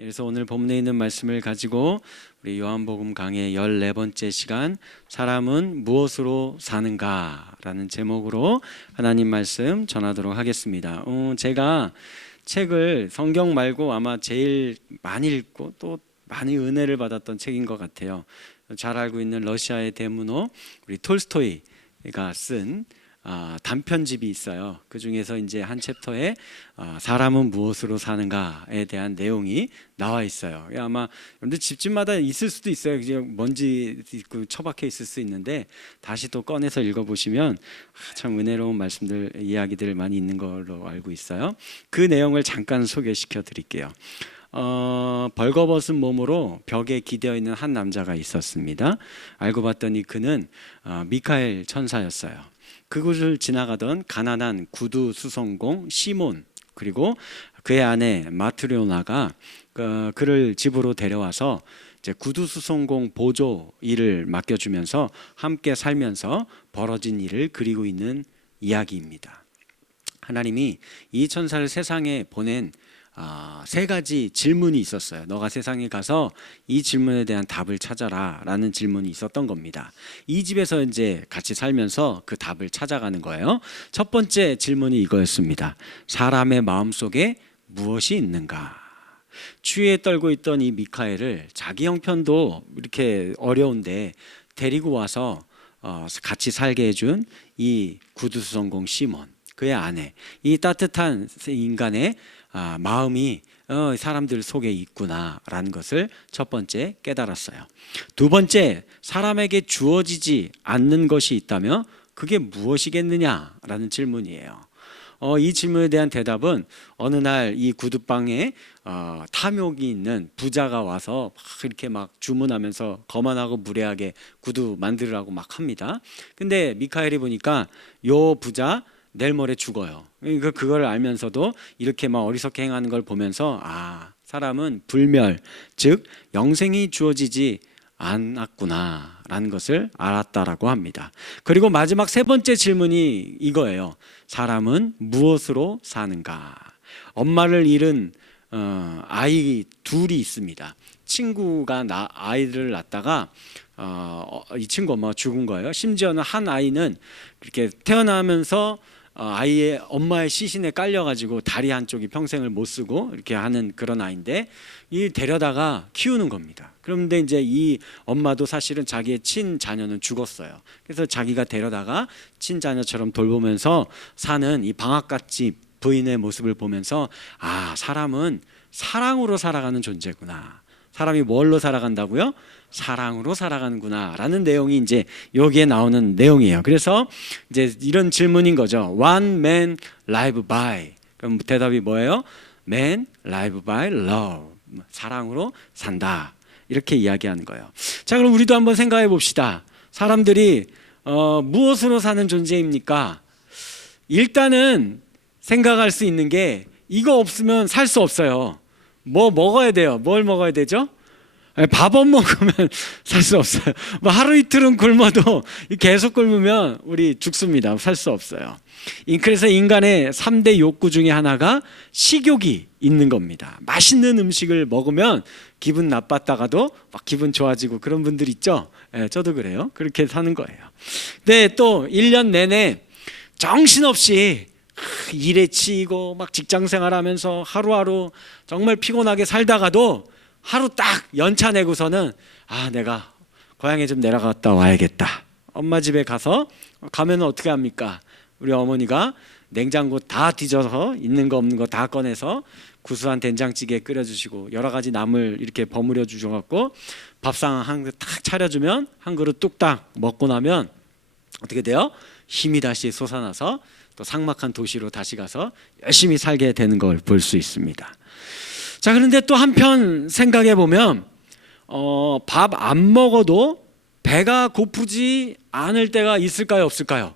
그래서 오늘 본문에 있는 말씀을 가지고 우리 요한복음 강의 14번째 시간 사람은 무엇으로 사는가 라는 제목으로 하나님 말씀 전하도록 하겠습니다. 제가 책을 성경 말고 아마 제일 많이 읽고 또 많이 은혜를 받았던 책인 것 같아요. 잘 알고 있는 러시아의 대문호 우리 톨스토이가 쓴 단편집이 있어요. 그 중에서 이제 한 챕터에 사람은 무엇으로 사는가에 대한 내용이 나와 있어요. 아마 여러분들 집집마다 있을 수도 있어요. 그냥 먼지 있고 처박혀 있을 수 있는데 다시 또 꺼내서 읽어보시면 참 은혜로운 말씀들, 이야기들 많이 있는 걸로 알고 있어요. 그 내용을 잠깐 소개시켜 드릴게요. 벌거벗은 몸으로 벽에 기대어 있는 한 남자가 있었습니다. 알고 봤더니 그는 미카엘 천사였어요. 그곳을 지나가던 가난한 구두 수송공 시몬 그리고 그의 아내 마트료나가 그를 집으로 데려와서 이제 구두 수송공 보조 일을 맡겨주면서 함께 살면서 벌어진 일을 그리고 있는 이야기입니다. 하나님이 이 천사를 세상에 보낸 세 가지 질문이 있었어요. 너가 세상에 가서 이 질문에 대한 답을 찾아라 라는 질문이 있었던 겁니다. 이 집에서 이제 같이 살면서 그 답을 찾아가는 거예요. 첫 번째 질문이 이거였습니다. 사람의 마음속에 무엇이 있는가? 추위에 떨고 있던 이 미카엘을 자기 형편도 이렇게 어려운데 데리고 와서 같이 살게 해준 이 구두수성공 시몬, 그의 아내, 이 따뜻한 인간의 마음이 사람들 속에 있구나라는 것을 첫 번째 깨달았어요. 두 번째, 사람에게 주어지지 않는 것이 있다면 그게 무엇이겠느냐라는 질문이에요. 이 질문에 대한 대답은 어느 날 이 구두방에 탐욕이 있는 부자가 와서 막 이렇게 막 주문하면서 거만하고 무례하게 구두 만들으라고 막 합니다. 근데 미카엘이 보니까 요 부자 내일 모레 죽어요. 그러니까 그걸 알면서도 이렇게 막 어리석게 행하는 걸 보면서 사람은 불멸, 즉 영생이 주어지지 않았구나라는 것을 알았다라고 합니다. 그리고 마지막 세 번째 질문이 이거예요. 사람은 무엇으로 사는가? 엄마를 잃은 아이 둘이 있습니다. 친구가 아이를 낳다가 이 친구 엄마가 죽은 거예요. 심지어는 한 아이는 이렇게 태어나면서 아이의 엄마의 시신에 깔려가지고 다리 한쪽이 평생을 못 쓰고 이렇게 하는 그런 아이인데 이 데려다가 키우는 겁니다. 그런데 이제 이 엄마도 사실은 자기의 친자녀는 죽었어요. 그래서 자기가 데려다가 친자녀처럼 돌보면서 사는 이 방앗갓집 부인의 모습을 보면서 사람은 사랑으로 살아가는 존재구나. 사람이 뭘로 살아간다고요? 사랑으로 살아가는구나 라는 내용이 이제 여기에 나오는 내용이에요. 그래서 이제 이런 질문인 거죠. One man live by. 그럼 대답이 뭐예요? Man live by love. 사랑으로 산다. 이렇게 이야기하는 거예요. 자, 그럼 우리도 한번 생각해 봅시다. 사람들이 무엇으로 사는 존재입니까? 일단은 생각할 수 있는 게 이거 없으면 살 수 없어요. 뭐 먹어야 돼요? 뭘 먹어야 되죠? 밥 안 먹으면 살 수 없어요. 뭐 하루 이틀은 굶어도 계속 굶으면 우리 죽습니다. 살 수 없어요. 그래서 인간의 3대 욕구 중에 하나가 식욕이 있는 겁니다. 맛있는 음식을 먹으면 기분 나빴다가도 막 기분 좋아지고 그런 분들 있죠. 저도 그래요. 그렇게 사는 거예요. 근데 또 1년 내내 정신없이 일에 치이고 막 직장 생활하면서 하루하루 정말 피곤하게 살다가도 하루 딱 연차 내고서는 내가 고향에 좀 내려갔다 와야겠다. 엄마 집에 가면 어떻게 합니까? 우리 어머니가 냉장고 다 뒤져서 있는 거 없는 거 다 꺼내서 구수한 된장찌개 끓여주시고 여러 가지 나물 이렇게 버무려 주셔갖고 밥상 한 그릇 탁 차려주면 한 그릇 뚝딱 먹고 나면 어떻게 돼요? 힘이 다시 솟아나서 또 삭막한 도시로 다시 가서 열심히 살게 되는 걸 볼 수 있습니다. 자, 그런데 또 한편 생각해 보면 밥 안 먹어도 배가 고프지 않을 때가 있을까요, 없을까요?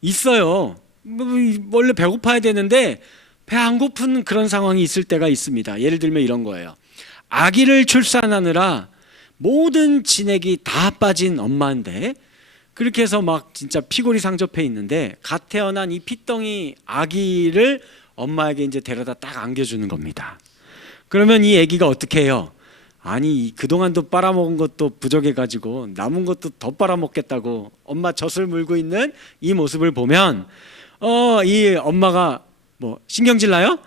있어요. 원래 배고파야 되는데 배 안 고픈 그런 상황이 있을 때가 있습니다. 예를 들면 이런 거예요. 아기를 출산하느라 모든 진액이 다 빠진 엄마인데 그렇게 해서 막 진짜 피골이 상접해 있는데 갓 태어난 이 피덩이 아기를 엄마에게 이제 데려다 딱 안겨주는 겁니다. 그러면 이 아기가 어떻게 해요? 아니 그동안도 빨아먹은 것도 부족해가지고 남은 것도 더 빨아먹겠다고 엄마 젖을 물고 있는 이 모습을 보면 이 엄마가 뭐 신경질 나요?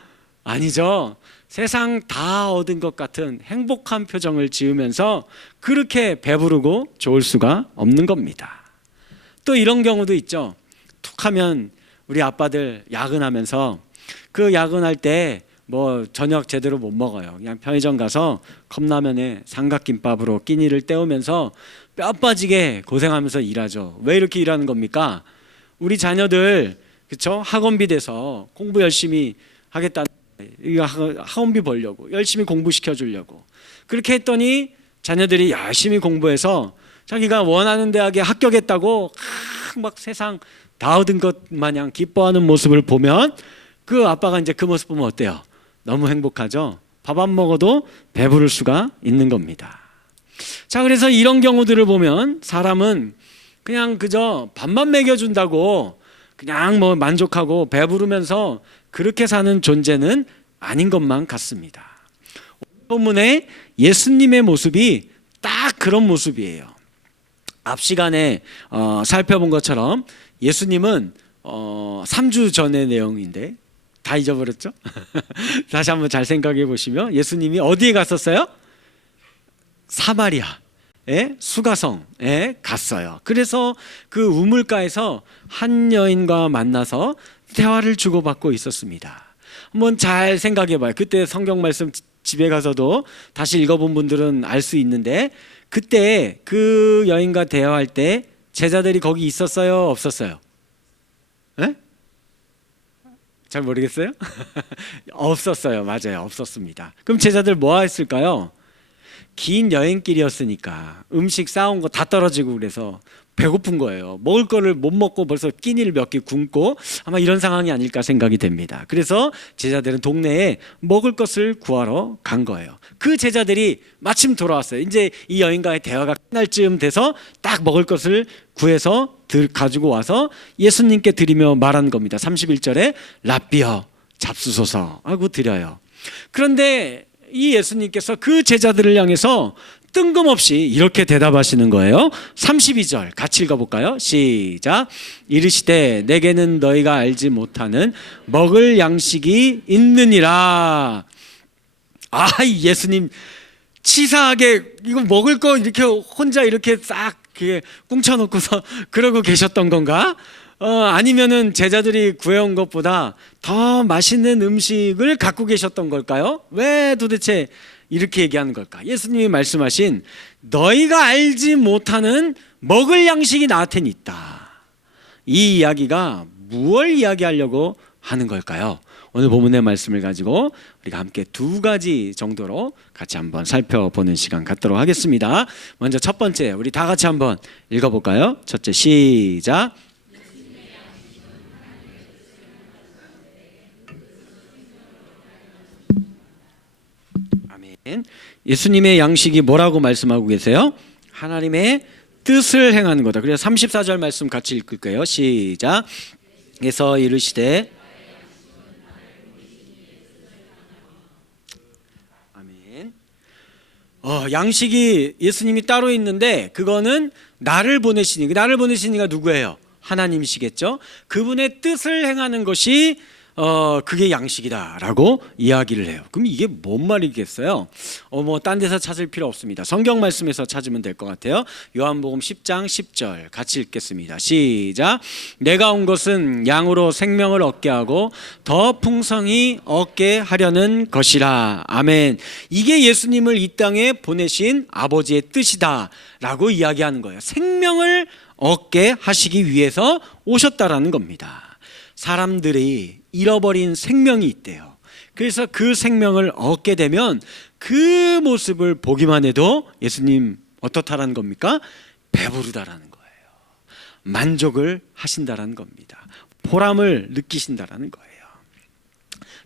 아니죠. 세상 다 얻은 것 같은 행복한 표정을 지으면서 그렇게 배부르고 좋을 수가 없는 겁니다. 또 이런 경우도 있죠. 툭 하면 우리 아빠들 야근하면서 그 야근할 때 뭐 저녁 제대로 못 먹어요. 그냥 편의점 가서 컵라면에 삼각김밥으로 끼니를 때우면서 뼈 빠지게 고생하면서 일하죠. 왜 이렇게 일하는 겁니까? 우리 자녀들 그쵸? 학원비 대서 공부 열심히 하겠다는 이거 학원비 벌려고 열심히 공부시켜 주려고 그렇게 했더니 자녀들이 열심히 공부해서 자기가 원하는 대학에 합격했다고 막 세상 다 얻은 것 마냥 기뻐하는 모습을 보면 그 아빠가 이제 그 모습 보면 어때요? 너무 행복하죠? 밥 안 먹어도 배부를 수가 있는 겁니다. 자, 그래서 이런 경우들을 보면 사람은 그냥 그저 밥만 먹여준다고 그냥 뭐 만족하고 배부르면서 그렇게 사는 존재는 아닌 것만 같습니다. 본문에 예수님의 모습이 딱 그런 모습이에요. 앞 시간에 살펴본 것처럼 예수님은 3주 전의 내용인데 다 잊어버렸죠? 다시 한번 잘 생각해 보시면 예수님이 어디에 갔었어요? 사마리아의 수가성에 갔어요. 그래서 그 우물가에서 한 여인과 만나서 대화를 주고받고 있었습니다. 한번 잘 생각해 봐요. 그때 성경 말씀 집에 가서도 다시 읽어본 분들은 알 수 있는데 그때 그 여인과 대화할 때 제자들이 거기 있었어요? 없었어요? 에? 잘 모르겠어요? 없었어요. 맞아요. 없었습니다. 그럼 제자들 뭐 했을까요? 긴 여행길이었으니까 음식 싸온 거 다 떨어지고 그래서 배고픈 거예요. 먹을 거를 못 먹고 벌써 끼니를 몇 개 굶고 아마 이런 상황이 아닐까 생각이 됩니다. 그래서 제자들은 동네에 먹을 것을 구하러 간 거예요. 그 제자들이 마침 돌아왔어요. 이제 이 여인과의 대화가 끝날 즈음 돼서 딱 먹을 것을 구해서 가지고 와서 예수님께 드리며 말한 겁니다. 31절에 랍비여 잡수소서 하고 드려요. 그런데 이 예수님께서 그 제자들을 향해서 뜬금없이 이렇게 대답하시는 거예요. 32절 같이 읽어볼까요? 시작. 이르시되 내게는 너희가 알지 못하는 먹을 양식이 있느니라. 아, 예수님 치사하게 이거 먹을 거 이렇게 혼자 이렇게 싹 꿍쳐놓고서 그러고 계셨던 건가? 아니면은 제자들이 구해온 것보다 더 맛있는 음식을 갖고 계셨던 걸까요? 왜 도대체 이렇게 얘기하는 걸까? 예수님이 말씀하신 너희가 알지 못하는 먹을 양식이 나한테는 있다. 이 이야기가 무엇을 이야기하려고 하는 걸까요? 오늘 본문의 말씀을 가지고 우리가 함께 두 가지 정도로 같이 한번 살펴보는 시간 갖도록 하겠습니다. 먼저 첫 번째 우리 다 같이 한번 읽어볼까요? 첫째 시작. 아멘. 예수님의 양식이 뭐라고 말씀하고 계세요? 하나님의 뜻을 행하는 거다. 그래서 34절 말씀 같이 읽을게요. 시작. 그래서 이르시되 아멘. 양식이 예수님이 따로 있는데 그거는 나를 보내신 이가 누구예요? 하나님이시겠죠. 그분의 뜻을 행하는 것이 그게 양식이다라고 이야기를 해요. 그럼 이게 뭔 말이겠어요? 뭐 딴 데서 찾을 필요 없습니다. 성경 말씀에서 찾으면 될 것 같아요. 요한복음 10장 10절 같이 읽겠습니다. 시작. 내가 온 것은 양으로 생명을 얻게 하고 더 풍성히 얻게 하려는 것이라. 아멘. 이게 예수님을 이 땅에 보내신 아버지의 뜻이다라고 이야기하는 거예요. 생명을 얻게 하시기 위해서 오셨다라는 겁니다. 사람들이 잃어버린 생명이 있대요. 그래서 그 생명을 얻게 되면 그 모습을 보기만 해도 예수님 어떻다라는 겁니까? 배부르다라는 거예요. 만족을 하신다라는 겁니다. 보람을 느끼신다라는 거예요.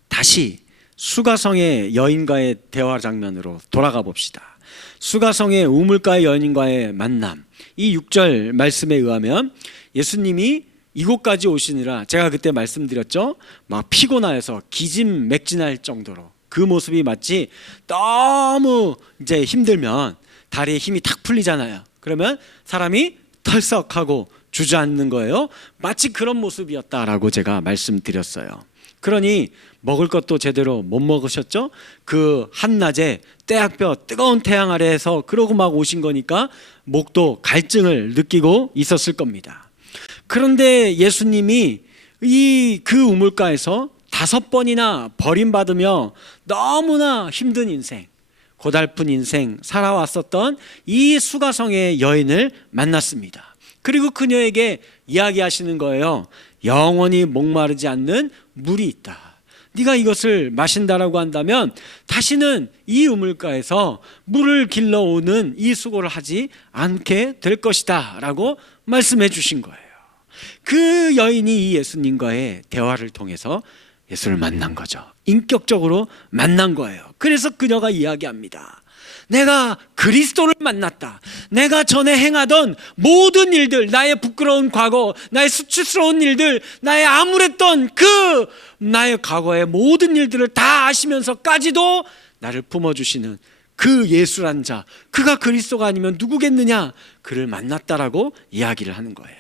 다시 수가성의 여인과의 대화 장면으로 돌아가 봅시다. 수가성의 우물가의 여인과의 만남. 이 6절 말씀에 의하면 예수님이 이곳까지 오시느라 제가 그때 말씀드렸죠. 막 피곤하여서 기진맥진할 정도로 그 모습이 마치 너무 이제 힘들면 다리에 힘이 탁 풀리잖아요. 그러면 사람이 털썩하고 주저앉는 거예요. 마치 그런 모습이었다라고 제가 말씀드렸어요. 그러니 먹을 것도 제대로 못 먹으셨죠? 그 한낮에 때학볕 뜨거운 태양 아래에서 그러고 막 오신 거니까 목도 갈증을 느끼고 있었을 겁니다. 그런데 예수님이 그 우물가에서 5번이나 버림받으며 너무나 힘든 인생, 고달픈 인생 살아왔었던 이 수가성의 여인을 만났습니다. 그리고 그녀에게 이야기하시는 거예요. 영원히 목마르지 않는 물이 있다. 네가 이것을 마신다라고 한다면 다시는 이 우물가에서 물을 길러오는 이 수고를 하지 않게 될 것이다 라고 말씀해 주신 거예요. 그 여인이 이 예수님과의 대화를 통해서 예수를 만난 거죠. 인격적으로 만난 거예요. 그래서 그녀가 이야기합니다. 내가 그리스도를 만났다. 내가 전에 행하던 모든 일들, 나의 부끄러운 과거, 나의 수치스러운 일들, 나의 암울했던 나의 과거의 모든 일들을 다 아시면서까지도 나를 품어주시는 그 예수란 자, 그가 그리스도가 아니면 누구겠느냐, 그를 만났다라고 이야기를 하는 거예요.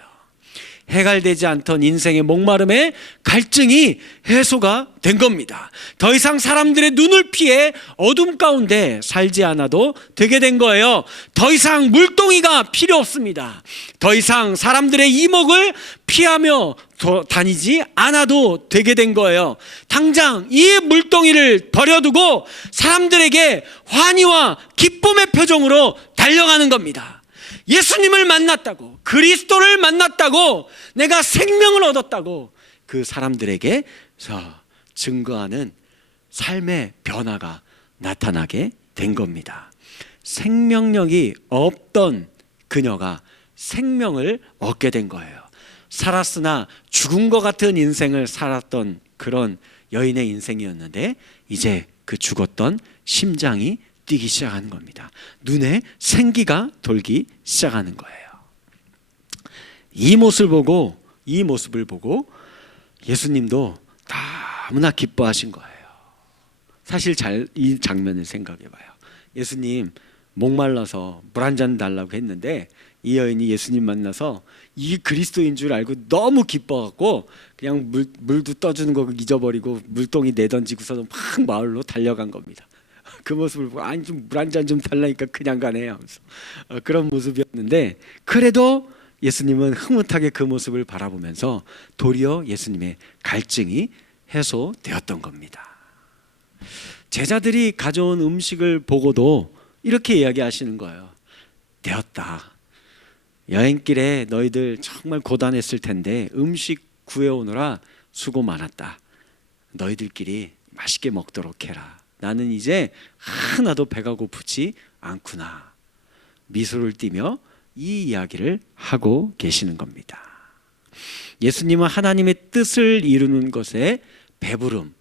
해갈되지 않던 인생의 목마름에 갈증이 해소가 된 겁니다. 더 이상 사람들의 눈을 피해 어둠 가운데 살지 않아도 되게 된 거예요. 더 이상 물동이가 필요 없습니다. 더 이상 사람들의 이목을 피하며 다니지 않아도 되게 된 거예요. 당장 이 물동이를 버려두고 사람들에게 환희와 기쁨의 표정으로 달려가는 겁니다. 예수님을 만났다고, 그리스도를 만났다고, 내가 생명을 얻었다고 그 사람들에게 증거하는 삶의 변화가 나타나게 된 겁니다. 생명력이 없던 그녀가 생명을 얻게 된 거예요. 살았으나 죽은 것 같은 인생을 살았던 그런 여인의 인생이었는데 이제 그 죽었던 심장이 뛰기 시작하는 겁니다. 눈에 생기가 돌기 시작하는 거예요. 이 모습을 보고 예수님도 너무나 기뻐하신 거예요. 사실 이 장면을 생각해 봐요. 예수님 목말라서 물 한 잔 달라고 했는데 이 여인이 예수님 만나서 이 그리스도인 줄 알고 너무 기뻐갖고 그냥 물도 떠주는 거 잊어버리고 물동이 내던지고서 막 마을로 달려간 겁니다. 그 모습을 보고 아니 좀 물 한 잔 좀 달라니까 그냥 가네 하면서 그런 모습이었는데, 그래도 예수님은 흐뭇하게 그 모습을 바라보면서 도리어 예수님의 갈증이 해소되었던 겁니다. 제자들이 가져온 음식을 보고도 이렇게 이야기하시는 거예요. 되었다. 여행길에 너희들 정말 고단했을 텐데 음식 구해오느라 수고 많았다. 너희들끼리 맛있게 먹도록 해라. 나는 이제 하나도 배가 고프지 않구나. 미소를 띠며 이 이야기를 하고 계시는 겁니다. 예수님은 하나님의 뜻을 이루는 것에 배부름,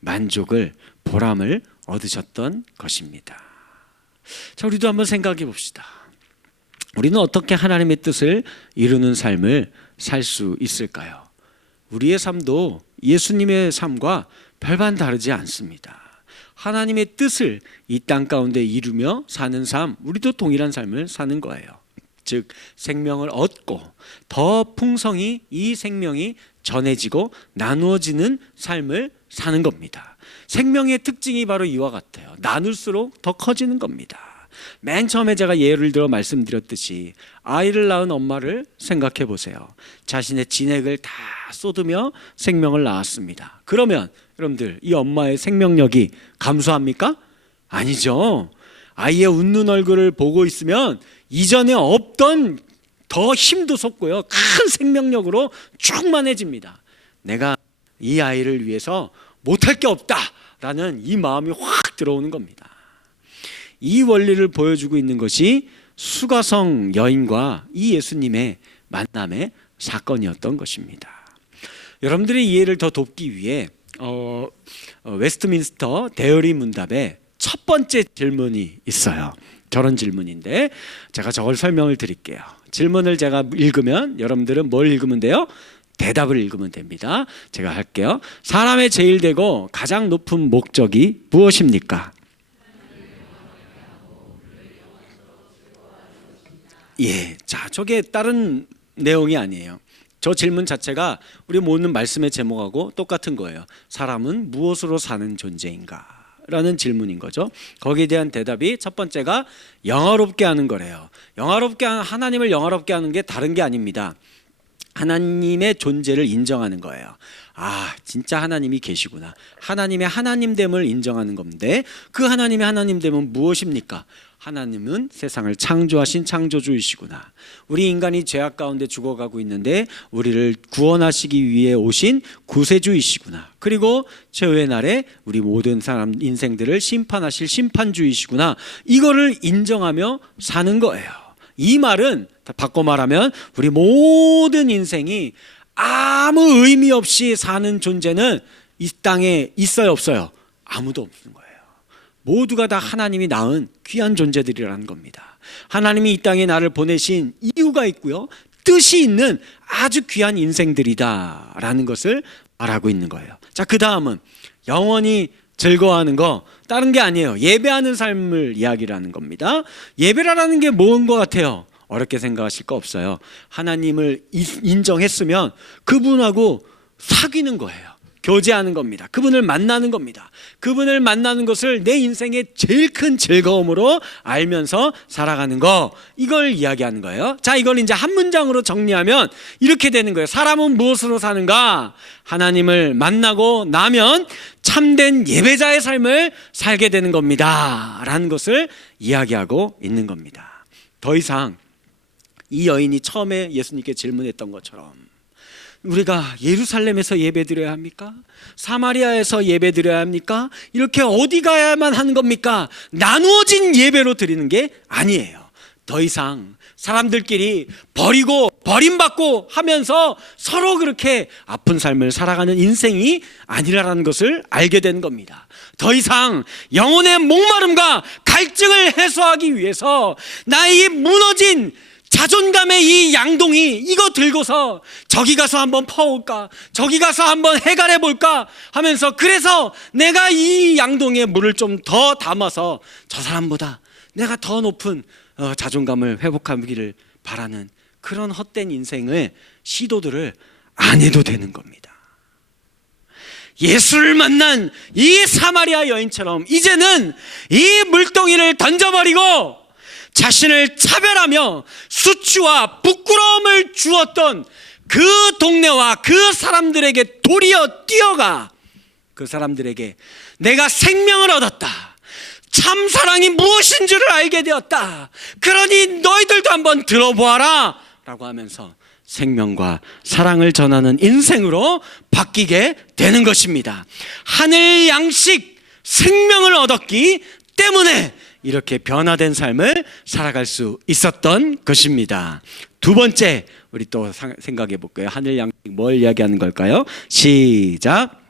만족을, 보람을 얻으셨던 것입니다. 자, 우리도 한번 생각해 봅시다. 우리는 어떻게 하나님의 뜻을 이루는 삶을 살 수 있을까요? 우리의 삶도 예수님의 삶과 별반 다르지 않습니다. 하나님의 뜻을 이 땅 가운데 이루며 사는 삶, 우리도 동일한 삶을 사는 거예요. 즉 생명을 얻고 더 풍성히 이 생명이 전해지고 나누어지는 삶을 사는 겁니다. 생명의 특징이 바로 이와 같아요. 나눌수록 더 커지는 겁니다. 맨 처음에 제가 예를 들어 말씀드렸듯이 아이를 낳은 엄마를 생각해 보세요. 자신의 진액을 다 쏟으며 생명을 낳았습니다. 그러면 여러분들 이 엄마의 생명력이 감소합니까? 아니죠. 아이의 웃는 얼굴을 보고 있으면 이전에 없던 더 힘도 솟고요, 큰 생명력으로 충만해집니다. 내가 이 아이를 위해서 못할 게 없다라는 이 마음이 확 들어오는 겁니다. 이 원리를 보여주고 있는 것이 수가성 여인과 이 예수님의 만남의 사건이었던 것입니다. 여러분들의 이해를 더 돕기 위해 웨스트민스터 대의리 문답에 첫 번째 질문이 있어요. 저런 질문인데 제가 저걸 설명을 드릴게요. 질문을 제가 읽으면 여러분들은 뭘 읽으면 돼요? 대답을 읽으면 됩니다. 제가 할게요. 사람의 제일 되고 가장 높은 목적이 무엇입니까? 예, 자, 저게 다른 내용이 아니에요. 저 질문 자체가 우리 모든 말씀의 제목하고 똑같은 거예요. 사람은 무엇으로 사는 존재인가? 라는 질문인 거죠. 거기에 대한 대답이 첫 번째가 영화롭게 하는 거래요. 하나님을 영화롭게 하는 게 다른 게 아닙니다. 하나님의 존재를 인정하는 거예요. 아, 진짜 하나님이 계시구나. 하나님의 하나님됨을 인정하는 건데, 그 하나님의 하나님됨은 무엇입니까? 하나님은 세상을 창조하신 창조주이시구나. 우리 인간이 죄악 가운데 죽어가고 있는데 우리를 구원하시기 위해 오신 구세주이시구나. 그리고 최후의 날에 우리 모든 사람 인생들을 심판하실 심판주이시구나. 이거를 인정하며 사는 거예요. 이 말은 바꿔 말하면 우리 모든 인생이 아무 의미 없이 사는 존재는 이 땅에 있어요, 없어요? 아무도 없는 거예요. 모두가 다 하나님이 낳은 귀한 존재들이라는 겁니다. 하나님이 이 땅에 나를 보내신 이유가 있고요, 뜻이 있는 아주 귀한 인생들이다라는 것을 말하고 있는 거예요. 자, 그 다음은 영원히 즐거워하는 거, 다른 게 아니에요. 예배하는 삶을 이야기를 하는 겁니다. 예배라는 게 뭔 것 같아요? 어렵게 생각하실 거 없어요. 하나님을 인정했으면 그분하고 사귀는 거예요. 교제하는 겁니다. 그분을 만나는 겁니다. 그분을 만나는 것을 내 인생의 제일 큰 즐거움으로 알면서 살아가는 거, 이걸 이야기하는 거예요. 자, 이걸 이제 한 문장으로 정리하면 이렇게 되는 거예요. 사람은 무엇으로 사는가? 하나님을 만나고 나면 참된 예배자의 삶을 살게 되는 겁니다 라는 것을 이야기하고 있는 겁니다. 더 이상 이 여인이 처음에 예수님께 질문했던 것처럼 우리가 예루살렘에서 예배드려야 합니까? 사마리아에서 예배드려야 합니까? 이렇게 어디 가야만 하는 겁니까? 나누어진 예배로 드리는 게 아니에요. 더 이상 사람들끼리 버리고 버림받고 하면서 서로 그렇게 아픈 삶을 살아가는 인생이 아니라는 것을 알게 된 겁니다. 더 이상 영혼의 목마름과 갈증을 해소하기 위해서 나의 무너진 자존감의 이 양동이, 이거 들고서 저기 가서 한번 퍼올까, 저기 가서 한번 해갈해 볼까 하면서, 그래서 내가 이 양동이에 물을 좀 더 담아서 저 사람보다 내가 더 높은 자존감을 회복하기를 바라는 그런 헛된 인생의 시도들을 안 해도 되는 겁니다. 예수를 만난 이 사마리아 여인처럼 이제는 이 물동이를 던져버리고 자신을 차별하며 수치와 부끄러움을 주었던 그 동네와 그 사람들에게 도리어 뛰어가 그 사람들에게 내가 생명을 얻었다, 참 사랑이 무엇인 줄을 알게 되었다, 그러니 너희들도 한번 들어보아라 라고 하면서 생명과 사랑을 전하는 인생으로 바뀌게 되는 것입니다. 하늘 양식 생명을 얻었기 때문에 이렇게 변화된 삶을 살아갈 수 있었던 것입니다. 두 번째, 우리 또 생각해 볼까요? 하늘 양식 뭘 이야기하는 걸까요? 시작.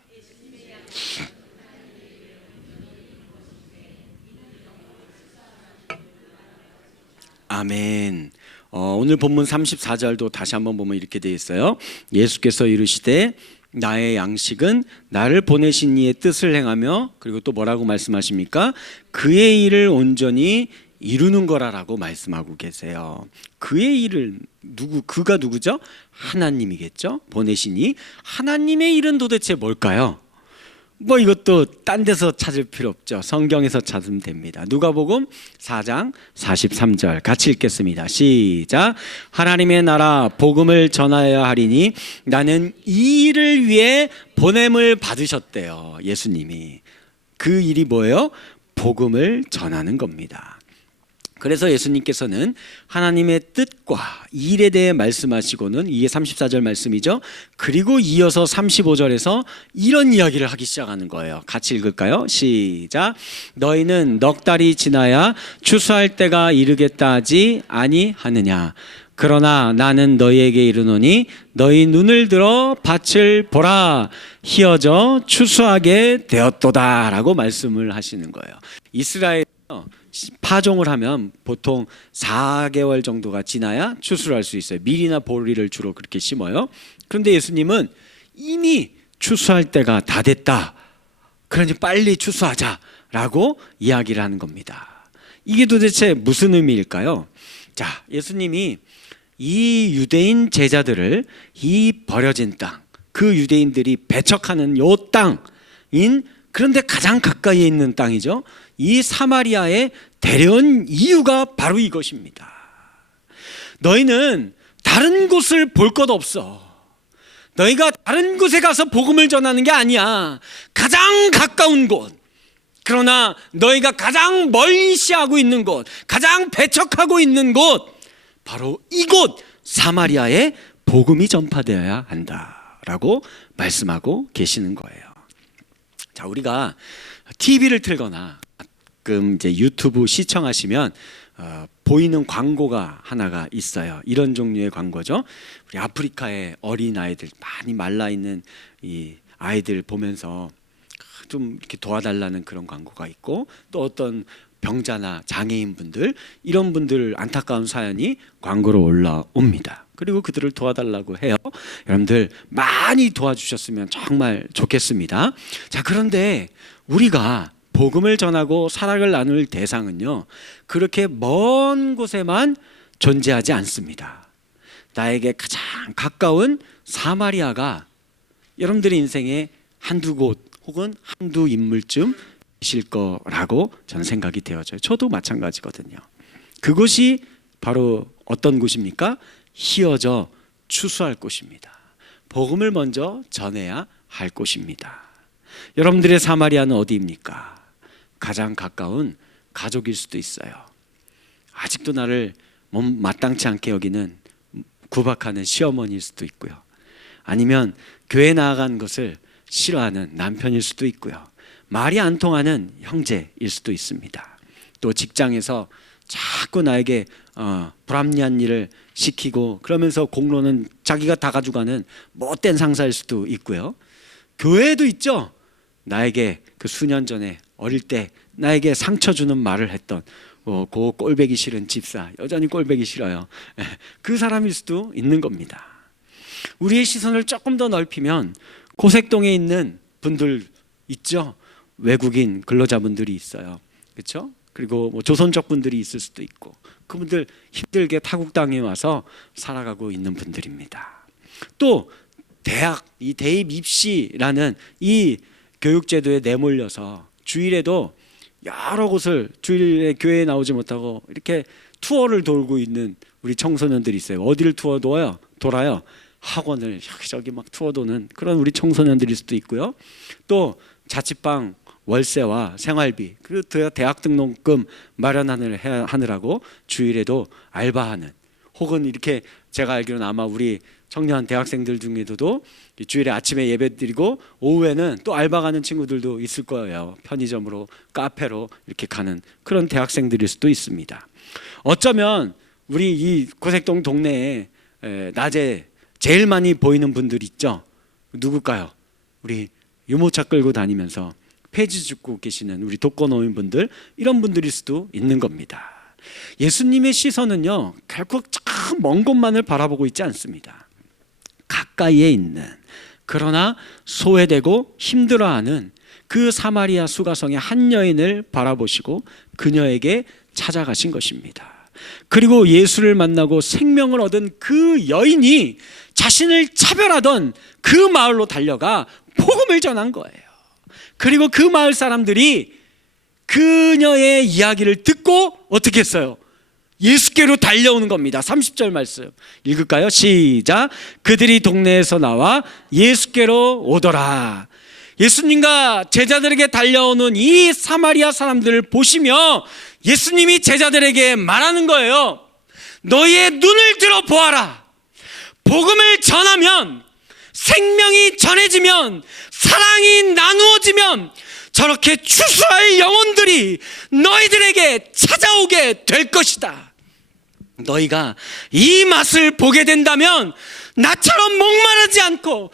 아멘. 오늘 본문 34절도 다시 한번 보면 이렇게 되어 있어요. 예수께서 이르시되 나의 양식은 나를 보내신 이의 뜻을 행하며, 그리고 또 뭐라고 말씀하십니까? 그의 일을 온전히 이루는 거라라고 말씀하고 계세요. 그의 일을 그가 누구죠? 하나님이겠죠? 보내신 이 하나님의 일은 도대체 뭘까요? 뭐 이것도 딴 데서 찾을 필요 없죠. 성경에서 찾으면 됩니다. 누가복음 4장 43절 같이 읽겠습니다. 시작. 하나님의 나라 복음을 전하여야 하리니 나는 이 일을 위해 보냄을 받으셨대요. 예수님이. 그 일이 뭐예요? 복음을 전하는 겁니다. 그래서 예수님께서는 하나님의 뜻과 일에 대해 말씀하시고는, 이게 34절 말씀이죠. 그리고 이어서 35절에서 이런 이야기를 하기 시작하는 거예요. 같이 읽을까요? 시작. 너희는 넉 달이 지나야 추수할 때가 이르겠다 하지 아니하느냐. 그러나 나는 너희에게 이르노니 너희 눈을 들어 밭을 보라, 희어져 추수하게 되었도다 라고 말씀을 하시는 거예요. 이스라엘 파종을 하면 보통 4개월 정도가 지나야 추수를 할 수 있어요. 밀이나 보리를 주로 그렇게 심어요. 그런데 예수님은 이미 추수할 때가 다 됐다. 그러니 빨리 추수하자라고 이야기를 하는 겁니다. 이게 도대체 무슨 의미일까요? 자, 예수님이 이 유대인 제자들을 이 버려진 땅, 그 유대인들이 배척하는 요 땅인, 그런데 가장 가까이에 있는 땅이죠. 이 사마리아에 데려온 이유가 바로 이것입니다. 너희는 다른 곳을 볼 것 없어. 너희가 다른 곳에 가서 복음을 전하는 게 아니야. 가장 가까운 곳, 그러나 너희가 가장 멀시하고 있는 곳, 가장 배척하고 있는 곳, 바로 이곳 사마리아에 복음이 전파되어야 한다라고 말씀하고 계시는 거예요. 자, 우리가 TV를 틀거나 가끔 이제 유튜브 시청하시면 보이는 광고가 하나가 있어요. 이런 종류의 광고죠. 우리 아프리카의 어린 아이들, 많이 말라 있는 이 아이들 보면서 좀 이렇게 도와달라는 그런 광고가 있고, 또 어떤 병자나 장애인분들, 이런 분들 안타까운 사연이 광고로 올라옵니다. 그리고 그들을 도와달라고 해요. 여러분들 많이 도와주셨으면 정말 좋겠습니다. 자, 그런데 우리가 복음을 전하고 사랑을 나눌 대상은요, 그렇게 먼 곳에만 존재하지 않습니다. 나에게 가장 가까운 사마리아가 여러분들의 인생에 한두 곳 혹은 한두 인물쯤 실 거라고 저는 생각이 되어져요. 저도 마찬가지거든요. 그곳이 바로 어떤 곳입니까? 희어져 추수할 곳입니다. 복음을 먼저 전해야 할 곳입니다. 여러분들의 사마리아는 어디입니까? 가장 가까운 가족일 수도 있어요. 아직도 나를 마땅치 않게 여기는 구박하는 시어머니일 수도 있고요. 아니면 교회 나아간 것을 싫어하는 남편일 수도 있고요. 말이 안 통하는 형제일 수도 있습니다. 또 직장에서 자꾸 나에게 불합리한 일을 시키고, 그러면서 공로는 자기가 다 가져가는 못된 상사일 수도 있고요. 교회에도 있죠. 나에게 그 수년 전에 어릴 때 나에게 상처 주는 말을 했던 그 꼴배기 싫은 집사, 여전히 꼴배기 싫어요. 그 사람일 수도 있는 겁니다. 우리의 시선을 조금 더 넓히면 고색동에 있는 분들 있죠. 외국인 근로자분들이 있어요. 그렇죠? 그리고 뭐 조선족 분들이 있을 수도 있고, 그분들 힘들게 타국 땅에 와서 살아가고 있는 분들입니다. 또 대학, 이 대입 입시라는 이 교육제도에 내몰려서 주일에도 여러 곳을, 주일에 교회에 나오지 못하고 이렇게 투어를 돌고 있는 우리 청소년들이 있어요. 어디를 투어 돌아요? 학원을 여기저기 막 투어 도는 그런 우리 청소년들일 수도 있고요. 또 자취방 월세와 생활비, 그리고 대학 등록금 마련하느라고 주일에도 알바하는, 혹은 이렇게 제가 알기로는 아마 우리 청년 대학생들 중에도 주일에 아침에 예배 드리고 오후에는 또 알바 가는 친구들도 있을 거예요. 편의점으로, 카페로 이렇게 가는 그런 대학생들일 수도 있습니다. 어쩌면 우리 이 고색동 동네에 낮에 제일 많이 보이는 분들 있죠. 누굴까요? 우리 유모차 끌고 다니면서 폐지 줍고 계시는 우리 독거노인분들, 이런 분들일 수도 있는 겁니다. 예수님의 시선은요, 결국 참 먼 곳만을 바라보고 있지 않습니다. 가까이에 있는, 그러나 소외되고 힘들어하는 그 사마리아 수가성의 한 여인을 바라보시고 그녀에게 찾아가신 것입니다. 그리고 예수를 만나고 생명을 얻은 그 여인이 자신을 차별하던 그 마을로 달려가 복음을 전한 거예요. 그리고 그 마을 사람들이 그녀의 이야기를 듣고 어떻게 했어요? 예수께로 달려오는 겁니다. 30절 말씀 읽을까요? 시작. 그들이 동네에서 나와 예수께로 오더라. 예수님과 제자들에게 달려오는 이 사마리아 사람들을 보시며 예수님이 제자들에게 말하는 거예요. 너희의 눈을 들어 보아라. 복음을 전하면, 생명이 전해지면, 사랑이 나누어지면 저렇게 추수할 영혼들이 너희들에게 찾아오게 될 것이다. 너희가 이 맛을 보게 된다면 나처럼 목마르지 않고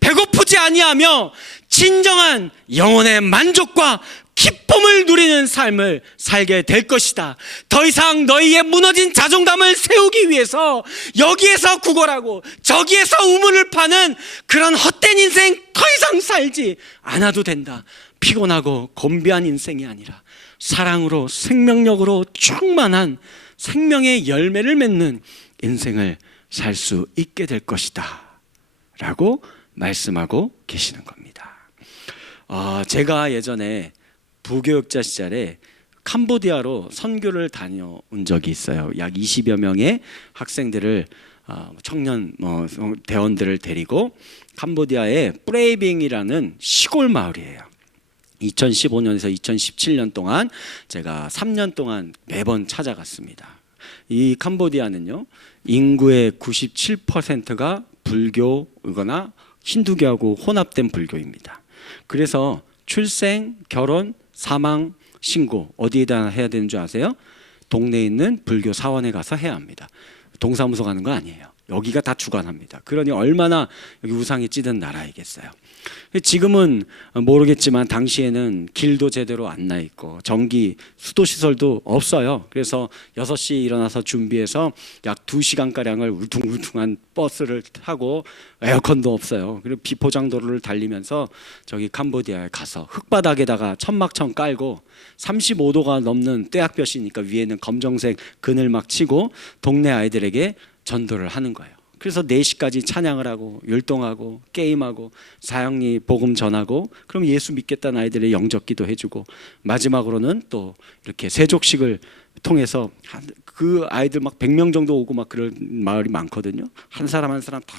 배고프지 아니하며 진정한 영혼의 만족과 기쁨을 누리는 삶을 살게 될 것이다. 더 이상 너희의 무너진 자존감을 세우기 위해서 여기에서 구걸하고 저기에서 우물을 파는 그런 헛된 인생 더 이상 살지 않아도 된다. 피곤하고 곤비한 인생이 아니라 사랑으로 생명력으로 충만한 생명의 열매를 맺는 인생을 살 수 있게 될 것이다 라고 말씀하고 계시는 겁니다. 제가 예전에 부교육자 시절에 캄보디아로 선교를 다녀온 적이 있어요. 약 20여 명의 학생들을 청년 대원들을 데리고 캄보디아의 프레이빙이라는 시골 마을이에요. 2015년에서 2017년 동안 제가 3년 동안 매번 찾아갔습니다. 이 캄보디아는요, 인구의 97%가 불교거나 힌두교하고 혼합된 불교입니다. 그래서 출생, 결혼, 사망, 신고 어디에다 해야 되는 줄 아세요? 동네에 있는 불교 사원에 가서 해야 합니다. 동사무소 가는 거 아니에요. 여기가 다 주관합니다. 그러니 얼마나 여기 우상이 찌든 나라이겠어요. 지금은 모르겠지만 당시에는 길도 제대로 안 나 있고 전기, 수도시설도 없어요. 그래서 6시에 일어나서 준비해서 약 2시간가량을 울퉁불퉁한 버스를 타고 에어컨도 없어요. 그리고 비포장도로를 달리면서 저기 캄보디아에 가서 흙바닥에다가 천막천 깔고 35도가 넘는 떼약볕이니까 위에는 검정색 그늘 막 치고 동네 아이들에게 전도를 하는 거예요. 그래서 4시까지 찬양을 하고 율동하고 게임하고 사형리 복음 전하고 그럼 예수 믿겠다는 아이들의 영접기도 해주고 마지막으로는 또 이렇게 세족식을 통해서 그 아이들 막 100명 정도 오고 막 그런 마을이 많거든요. 한 사람 한 사람 다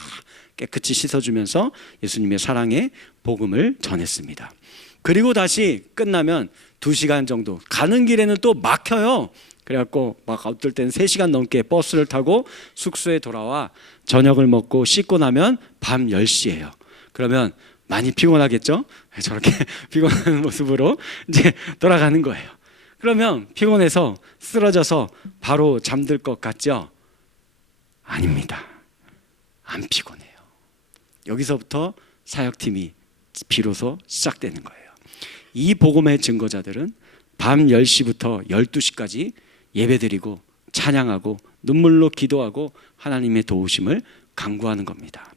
깨끗이 씻어주면서 예수님의 사랑의 복음을 전했습니다. 그리고 다시 끝나면 2시간 정도 가는 길에는 또 막혀요. 그래갖고 막 어떨 때는 3시간 넘게 버스를 타고 숙소에 돌아와 저녁을 먹고 씻고 나면 밤 10시예요. 그러면 많이 피곤하겠죠? 저렇게 피곤한 모습으로 이제 돌아가는 거예요. 그러면 피곤해서 쓰러져서 바로 잠들 것 같죠? 아닙니다. 안 피곤해요. 여기서부터 사역팀이 비로소 시작되는 거예요. 이 복음의 증거자들은 밤 10시부터 12시까지 예배드리고 찬양하고 눈물로 기도하고 하나님의 도우심을 간구하는 겁니다.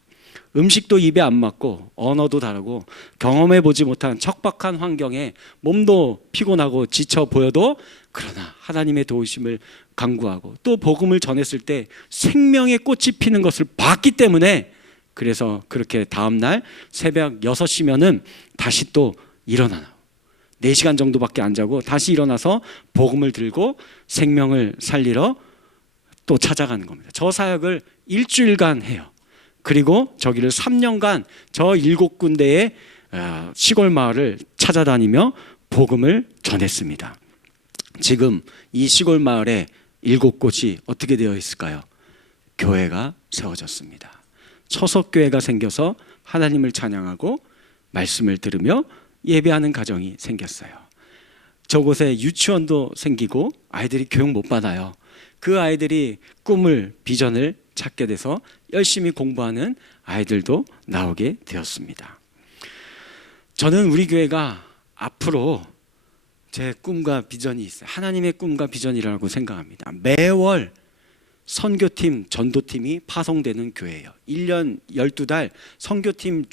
음식도 입에 안 맞고 언어도 다르고 경험해보지 못한 척박한 환경에 몸도 피곤하고 지쳐 보여도 그러나 하나님의 도우심을 간구하고 또 복음을 전했을 때 생명의 꽃이 피는 것을 봤기 때문에 그래서 그렇게 다음날 새벽 6시면은 다시 또 일어나요. 4시간 정도밖에 안 자고 다시 일어나서 복음을 들고 생명을 살리러 또 찾아가는 겁니다. 저 사역을 일주일간 해요. 그리고 저기를 3년간 저 7군데의 시골 마을을 찾아다니며 복음을 전했습니다. 지금 이 시골 마을에 7곳이 어떻게 되어 있을까요? 교회가 세워졌습니다. 처석교회가 생겨서 하나님을 찬양하고 말씀을 들으며 예배하는 가정이 생겼어요. 저곳에 유치원도 생기고 아이들이 교육 못 받아요. 그 아이들이 꿈을, 비전을 찾게 돼서 열심히 공부하는 아이들도 나오게 되었습니다. 저는 우리 교회가 앞으로 제 꿈과 비전이 있어요. 하나님의 꿈과 비전이라고 생각합니다. 매월 선교팀, 전도팀이 파송되는 교회예요. 1년 12달 선교팀,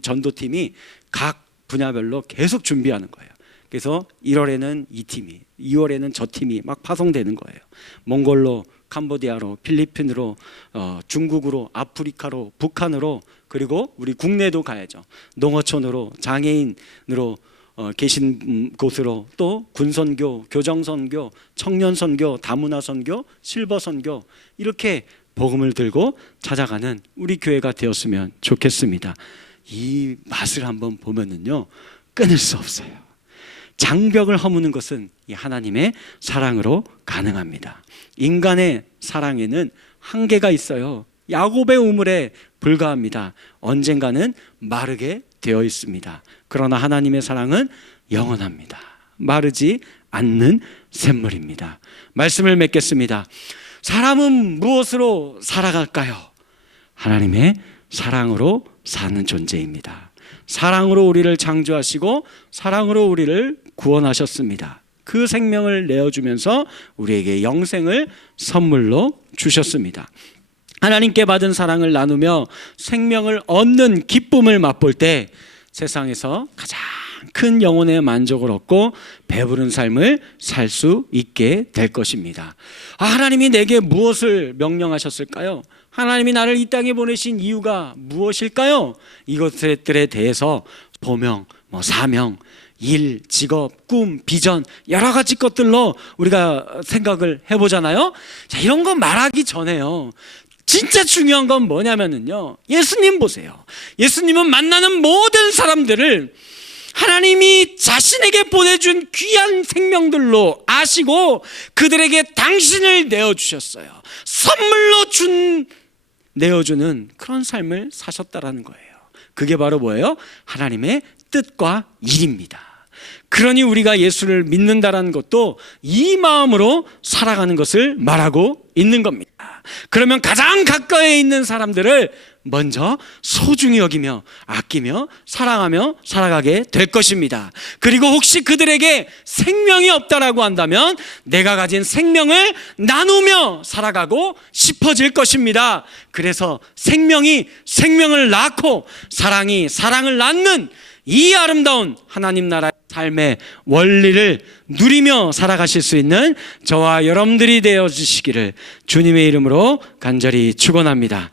전도팀이 각 분야별로 계속 준비하는 거예요. 그래서 1월에는 이 팀이, 2월에는 저 팀이 막 파송되는 거예요. 몽골로, 캄보디아로, 필리핀으로, 중국으로, 아프리카로, 북한으로, 그리고 우리 국내도 가야죠. 농어촌으로, 장애인으로 계신 곳으로, 또 군선교, 교정선교, 청년선교, 다문화선교, 실버선교, 이렇게 복음을 들고 찾아가는 우리 교회가 되었으면 좋겠습니다. 이 맛을 한번 보면은요, 끊을 수 없어요. 장벽을 허무는 것은 이 하나님의 사랑으로 가능합니다. 인간의 사랑에는 한계가 있어요. 야곱의 우물에 불과합니다. 언젠가는 마르게 되어 있습니다. 그러나 하나님의 사랑은 영원합니다. 마르지 않는 샘물입니다. 말씀을 맺겠습니다. 사람은 무엇으로 살아갈까요? 하나님의 사랑으로 사는 존재입니다. 사랑으로 우리를 창조하시고 사랑으로 우리를 구원하셨습니다. 그 생명을 내어주면서 우리에게 영생을 선물로 주셨습니다. 하나님께 받은 사랑을 나누며 생명을 얻는 기쁨을 맛볼 때 세상에서 가장 큰 영혼의 만족을 얻고 배부른 삶을 살 수 있게 될 것입니다. 하나님이 내게 무엇을 명령하셨을까요? 하나님이 나를 이 땅에 보내신 이유가 무엇일까요? 이것들에 대해서 소명, 사명, 일, 직업, 꿈, 비전 여러 가지 것들로 우리가 생각을 해보잖아요. 자, 이런 거 말하기 전에요, 진짜 중요한 건 뭐냐면요, 예수님 보세요. 예수님은 만나는 모든 사람들을 하나님이 자신에게 보내준 귀한 생명들로 아시고 그들에게 당신을 내어주셨어요. 선물로 내어주는 그런 삶을 사셨다라는 거예요. 그게 바로 뭐예요? 하나님의 뜻과 일입니다. 그러니 우리가 예수를 믿는다라는 것도 이 마음으로 살아가는 것을 말하고 있는 겁니다. 그러면 가장 가까이에 있는 사람들을 먼저 소중히 여기며 아끼며 사랑하며 살아가게 될 것입니다. 그리고 혹시 그들에게 생명이 없다라고 한다면 내가 가진 생명을 나누며 살아가고 싶어질 것입니다. 그래서 생명이 생명을 낳고 사랑이 사랑을 낳는 이 아름다운 하나님 나라의 삶의 원리를 누리며 살아가실 수 있는 저와 여러분들이 되어 주시기를 주님의 이름으로 간절히 축원합니다.